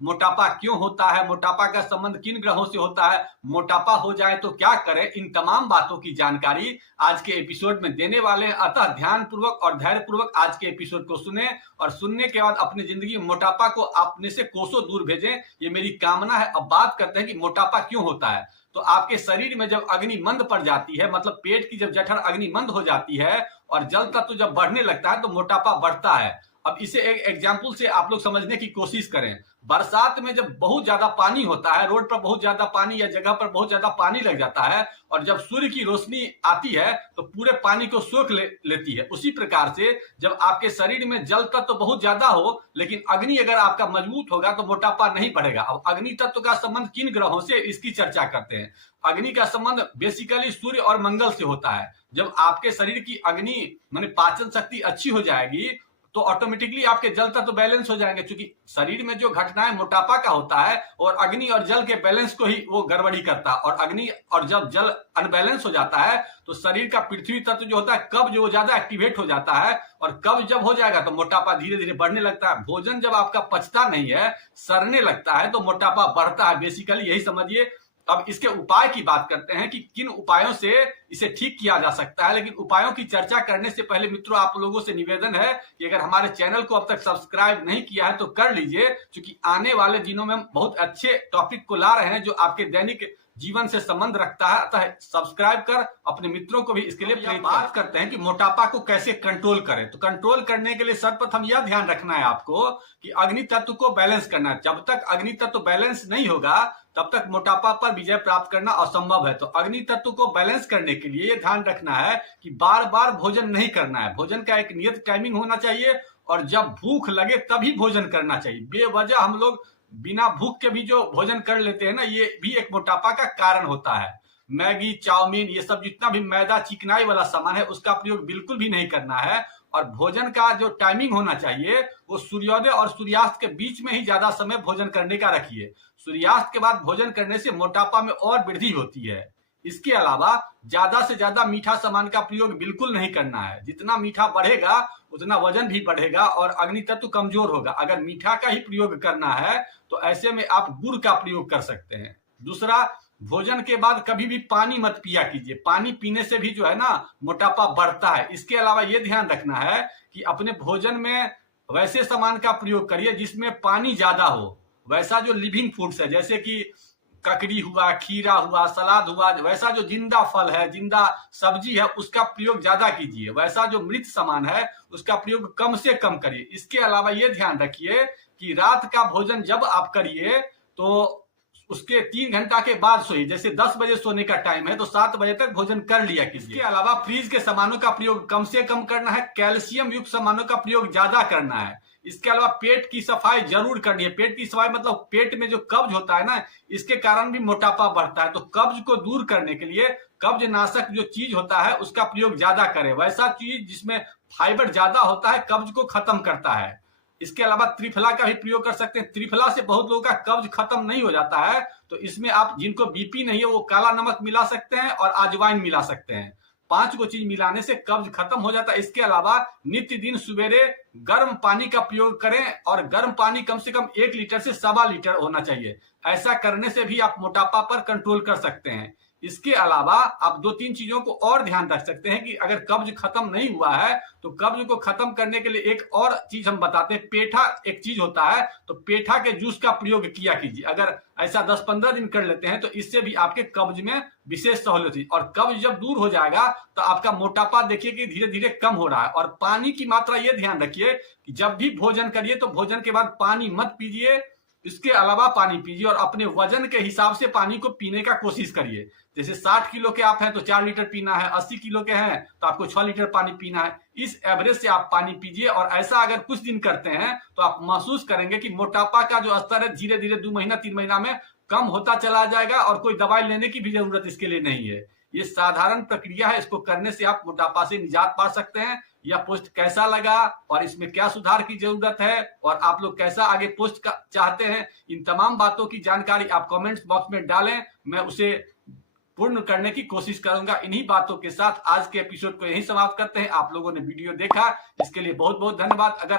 मोटापा क्यों होता है, मोटापा का संबंध किन ग्रहों से होता है, मोटापा हो जाए तो क्या करें, इन तमाम बातों की जानकारी आज के एपिसोड में देने वाले हैं। अतः ध्यान पूर्वक और धैर्य पूर्वक आज के एपिसोड को सुने और सुनने के बाद अपनी जिंदगी में मोटापा को अपने से कोसों दूर भेजें, ये मेरी कामना है। अब बात करते हैं कि मोटापा क्यों होता है। तो आपके शरीर में जब अग्नि मंद पड़ जाती है, मतलब पेट की जब जठर अग्नि मंद हो जाती है और जल तत्व जब बढ़ने लगता है तो मोटापा बढ़ता है। अब इसे एक एग्जाम्पल से आप लोग समझने की कोशिश करें। बरसात में जब बहुत ज्यादा पानी होता है, रोड पर बहुत ज्यादा पानी या जगह पर बहुत ज्यादा पानी लग जाता है और जब सूर्य की रोशनी आती है तो पूरे पानी को सोख लेती है। उसी प्रकार से जब आपके शरीर में जल तत्व बहुत ज्यादा हो लेकिन अग्नि अगर आपका मजबूत होगा तो मोटापा नहीं बढ़ेगा। अब अग्नि तत्व का संबंध किन ग्रहों से, इसकी चर्चा करते हैं। अग्नि का संबंध बेसिकली सूर्य और मंगल से होता है। जब आपके शरीर की अग्नि माने पाचन शक्ति अच्छी हो जाएगी तो ऑटोमेटिकली आपके जल तत्व बैलेंस हो जाएंगे, क्योंकि शरीर में जो घटनाएं मोटापा का होता है और अग्नि और जल के बैलेंस को ही वो गड़बड़ी करता है। और अग्नि और जब जल अनबैलेंस हो जाता है तो शरीर का पृथ्वी तत्व जो होता है कब्ज वो ज्यादा एक्टिवेट हो जाता है और कब्ज जब हो जाएगा तो मोटापा धीरे धीरे बढ़ने लगता है। भोजन जब आपका पचता नहीं है, सड़ने लगता है तो मोटापा बढ़ता है। बेसिकली यही समझिए। अब इसके उपाय की बात करते हैं कि किन उपायों से इसे ठीक किया जा सकता है। लेकिन उपायों की चर्चा करने से पहले मित्रों आप लोगों से निवेदन है कि अगर हमारे चैनल को अब तक सब्सक्राइब नहीं किया है तो कर लीजिए, क्योंकि आने वाले दिनों में हम बहुत अच्छे टॉपिक को ला रहे हैं जो आपके दैनिक जीवन से संबंध रखता है। अतः सब्सक्राइब कर अपने मित्रों को भी इसके लिए प्रेरित बात करते हैं कि मोटापा को कैसे कंट्रोल करें। तो कंट्रोल करने के लिए सर्वप्रथम यह ध्यान रखना है आपको कि अग्नि तत्व को बैलेंस करना है। जब तक अग्नि तत्व बैलेंस नहीं होगा तब तक मोटापा पर विजय प्राप्त करना असंभव है। तो अग्नि तत्व को बैलेंस करने के लिए यह ध्यान रखना है कि बार बार भोजन नहीं करना है। भोजन का एक नियत टाइमिंग होना चाहिए और जब भूख लगे तभी भोजन करना चाहिए। बेवजह हम लोग बिना भूख के भी जो भोजन कर लेते हैं ना, ये भी एक मोटापा का कारण होता है। मैगी, चाउमीन, ये सब जितना भी मैदा चिकनाई वाला सामान है उसका प्रयोग बिल्कुल भी नहीं करना है। और भोजन का जो टाइमिंग होना चाहिए वो सूर्योदय और सूर्यास्त के बीच में ही ज्यादा समय भोजन करने का रखिए। सूर्यास्त के बाद भोजन करने से मोटापा में और वृद्धि होती है। इसके अलावा ज्यादा से ज्यादा मीठा सामान का प्रयोग बिल्कुल नहीं करना है। जितना मीठा बढ़ेगा उतना वजन भी बढ़ेगा और अग्नि तत्व कमजोर होगा। अगर मीठा का ही प्रयोग करना है तो ऐसे में आप गुड़ का प्रयोग कर सकते हैं। दूसरा, भोजन के बाद कभी भी पानी मत पिया कीजिए। पानी पीने से भी जो है ना मोटापा बढ़ता है। इसके अलावा ये ध्यान रखना है कि अपने भोजन में वैसे सामान का प्रयोग करिए जिसमें पानी ज्यादा हो। वैसा जो लिविंग फूड्स है जैसे कि ककड़ी हुआ, खीरा हुआ, सलाद हुआ, वैसा जो जिंदा फल है, जिंदा सब्जी है उसका प्रयोग ज्यादा कीजिए। वैसा जो मृत सामान है उसका प्रयोग कम से कम करिए। इसके अलावा ये ध्यान रखिए कि रात का भोजन जब आप करिए तो उसके 3 घंटा के बाद सोइए। जैसे 10 बजे सोने का टाइम है तो 7 बजे तक भोजन कर लिया कीजिए। इसके अलावा फ्रीज के सामानों का प्रयोग कम से कम करना है। कैल्शियम युक्त सामानों का प्रयोग ज्यादा करना है। इसके अलावा पेट की सफाई जरूर करनी है। पेट की सफाई मतलब पेट में जो कब्ज होता है ना, इसके कारण भी मोटापा बढ़ता है। तो कब्ज को दूर करने के लिए कब्ज नाशक जो चीज होता है उसका प्रयोग ज्यादा करें। वैसा चीज जिसमें फाइबर ज्यादा होता है कब्ज को खत्म करता है। इसके अलावा त्रिफला का भी प्रयोग कर सकते हैं। त्रिफला से बहुत लोगों का कब्ज खत्म नहीं हो जाता है, तो इसमें आप जिनको बीपी नहीं है वो काला नमक मिला सकते हैं और अजवाइन मिला सकते हैं। 5 को चीज मिलाने से कब्ज खत्म हो जाता है। इसके अलावा नित्य दिन सवेरे गर्म पानी का प्रयोग करें और गर्म पानी कम से कम 1 लीटर से 1.25 लीटर होना चाहिए। ऐसा करने से भी आप मोटापा पर कंट्रोल कर सकते हैं। इसके अलावा आप 2-3 चीजों को और ध्यान रख सकते हैं कि अगर कब्ज खत्म नहीं हुआ है तो कब्ज को खत्म करने के लिए एक और चीज हम बताते हैं। पेठा एक चीज होता है, तो पेठा के जूस का प्रयोग किया कीजिए। अगर ऐसा 10-15 दिन कर लेते हैं तो इससे भी आपके कब्ज में विशेष सहूलियत होती है। और कब्ज जब दूर हो जाएगा तो आपका मोटापा देखिए कि धीरे धीरे कम हो रहा है। और पानी की मात्रा ये ध्यान रखिए कि जब भी भोजन करिए तो भोजन के बाद पानी मत पीजिए। इसके अलावा पानी पीजिए और अपने वजन के हिसाब से पानी को पीने का कोशिश करिए। जैसे 60 किलो के आप हैं तो 4 लीटर पीना है, 80 किलो के हैं तो आपको 6 लीटर पानी पीना है। इस एवरेज से आप पानी पीजिए और ऐसा अगर कुछ दिन करते हैं तो आप महसूस करेंगे कि मोटापा का जो स्तर है धीरे धीरे 2 महीना 3 महीना में कम होता चला जाएगा और कोई दवाई लेने की भी जरूरत इसके लिए नहीं है। ये साधारण प्रक्रिया है, इसको करने से आप मोटापा से निजात पा सकते हैं। यह पोस्ट कैसा लगा और इसमें क्या सुधार की जरूरत है और आप लोग कैसा आगे पोस्ट चाहते हैं, इन तमाम बातों की जानकारी आप कमेंट्स बॉक्स में डालें। मैं उसे पूर्ण करने की कोशिश करूंगा। इन्हीं बातों के साथ आज के एपिसोड को यहीं समाप्त करते हैं। आप लोगों ने वीडियो देखा इसके लिए बहुत बहुत धन्यवाद। अगर